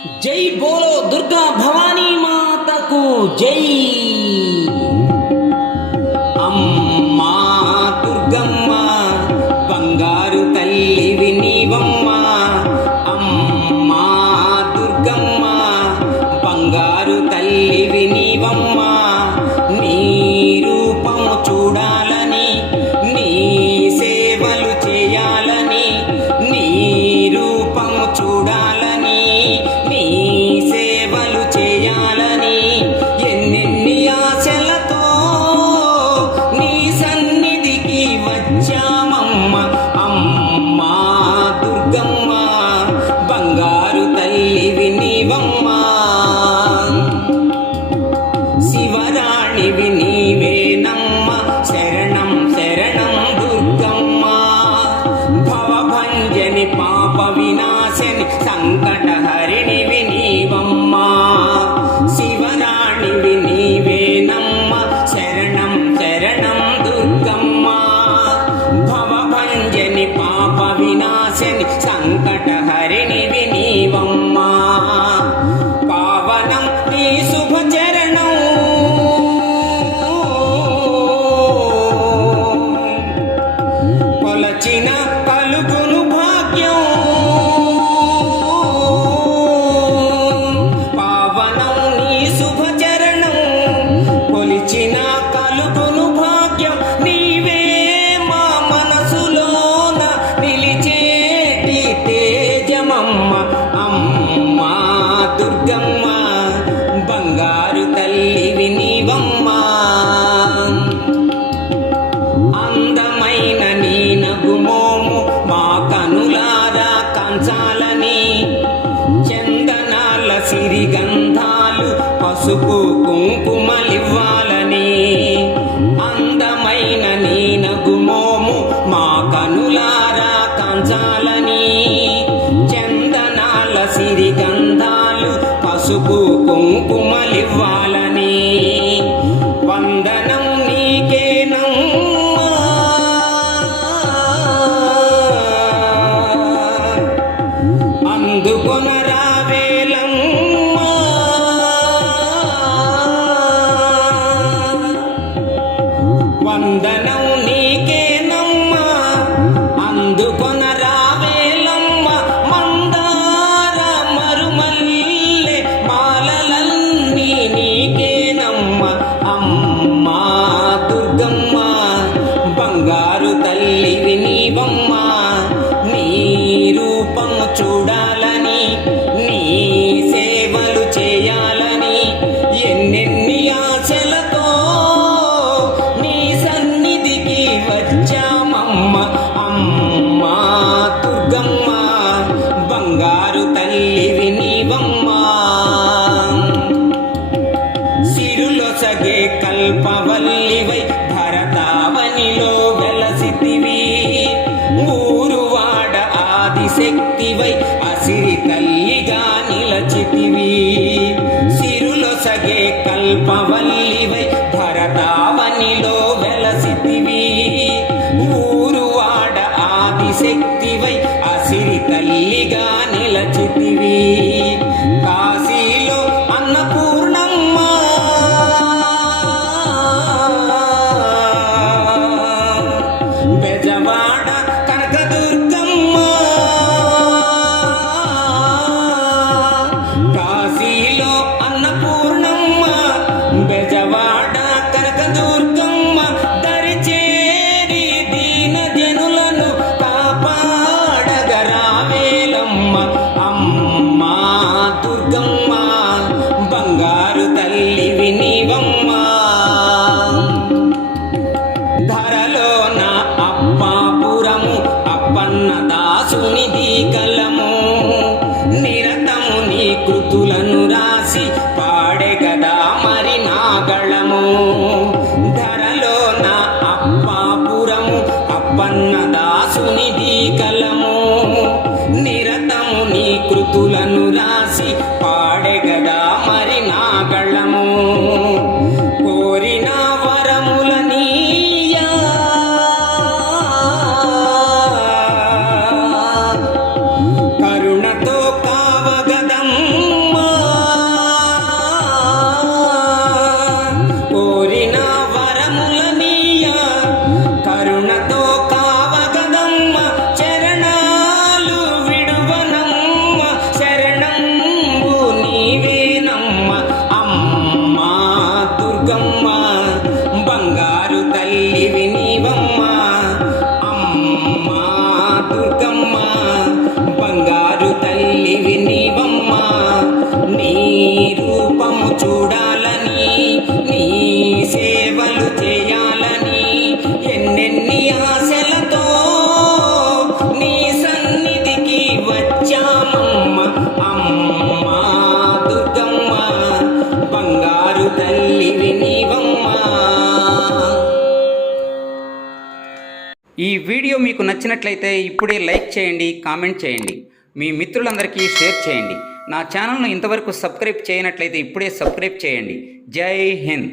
జై బోలో దుర్గా భవానీ మాతకు జై. అమ్మా దుర్గమ్మ బంగారు తల్లివి నీవమ్మ. అమ్మా దుర్గమ్మ బంగారు తల్లివి నీవమ్మ. నీ రూపము చూడాలని, నీ సేవలు చేయాలని, నీ రూపము చూడాలని, నీ సేవలు చేయాలని ఎన్నెన్ని ఆశలతో నీ సన్నిధికి వచ్చామమ్మ. అమ్మా దుర్గమ్మ బంగారు తల్లివి నీవమ్మ. శివరాణివి నీవేనమ్మ, శరణం శరణం దుర్గమ్మ. భవభంజని పాప వినాశని సంకటహరిణివి నీవమ్మ. శివరాణివి నీవేనమ్మ, శరణం శరణం దుర్గమ్మ. భవభంజని పాప వినాశని సంకటహరిణివి నీవమ్మ. పావనం నీ శుభచరణం, కొలచిన కలుగును భాగ్యం. పావనం నీ శుభచరణం, కొలిచిన కలుగును భాగ్యం. నీవే మా మనసులోన నిలిచేటి తేజమమ్మ. అమ్మా దుర్గమ్మ బంగారు తల్లివి నీవమ్మ. అందమైన నీ నగుమోము మా కనులారా కంచాలని, చందనాల సిరిగంధాలు పసుపు కుంకుమలివ్వాలని. అందమైన నీ నగుమోము మా కనులారా కంచాలని, చందనాల సిరిగంధాలు పసుపు కుంకుమలివ్వాలని. వందనం నీకేనమ్మా, అందుకొనరావేలమ్మా. వందనం నీకేనమ్మా, అందుకొనరావేలమ్మ. మందార మరుమల్లె మాలలన్నీ నీకేనమ్మ. అమ్మా దుర్గమ్మ బంగారు తల్లివి నీవమ్మ. నీ రూపము చూడాలని, నీ సేవలు చేయాలని ఎన్నెన్ని ఆశలతో నీ సన్నిధికి వచ్చామమ్మ. అమ్మా దుర్గమ్మ బంగారు తల్లివి నీవమ్మ. సిరులొసగే కల్పవల్లివై భరతావనిలో వెలసితివి. ఊరువాడ ఆదిశక్తివై అసిరి తల్లిగా నిలచితివి. సిరులొసగే కల్పవల్లివై భరతావనిలో వెలసితివి. ఊరువాడ ఆదిశక్తివై అసిరి తల్లిగా నిలచితివి. కాశీలో అన్నపూర్ణమ్మ, బెజవాడ కనకదుర్గమ్మ. కాశీలో అన్నపూర్ణమ్మ, బెజవాడ కనకదుర్గమ్మ. దరిచేరి దీన జనులను కాపాడగరావేలమ్మ. అమ్మా దుర్గమ్మ బంగారు తల్లివి నీవమ్మ. ధరలోన అప్పాపురము అప్పన్న దాసునిది కలము. నిరతము నీ కృతులను రాసి పాడే గదా మరి నాగళము. ధరలోన అప్పాపురము అప్పన్న దాసునిది కలము. నిరతము నీ కృతులను రాసి పాడే గదా మరి నాగళము. కోరిన వరములనీయా, కరుణతో కావగదమ్మ. చూడాలని నీ సేవలు చేయాలని ఎన్నెన్ని ఆశలతో నీ సన్నిధికి వచ్చామమ్మ. అమ్మా దుర్గమ్మ బంగారు తల్లివి నీవమ్మా. ఈ వీడియో మీకు నచ్చినట్లయితే ఇప్పుడే లైక్ చేయండి, కామెంట్ చేయండి, మీ మిత్రులందరికీ షేర్ చేయండి. నా ఛానల్ను ఇంతవరకు సబ్స్క్రైబ్ చేయనట్లయితే ఇప్పుడే సబ్స్క్రైబ్ చేయండి. జై హింద్.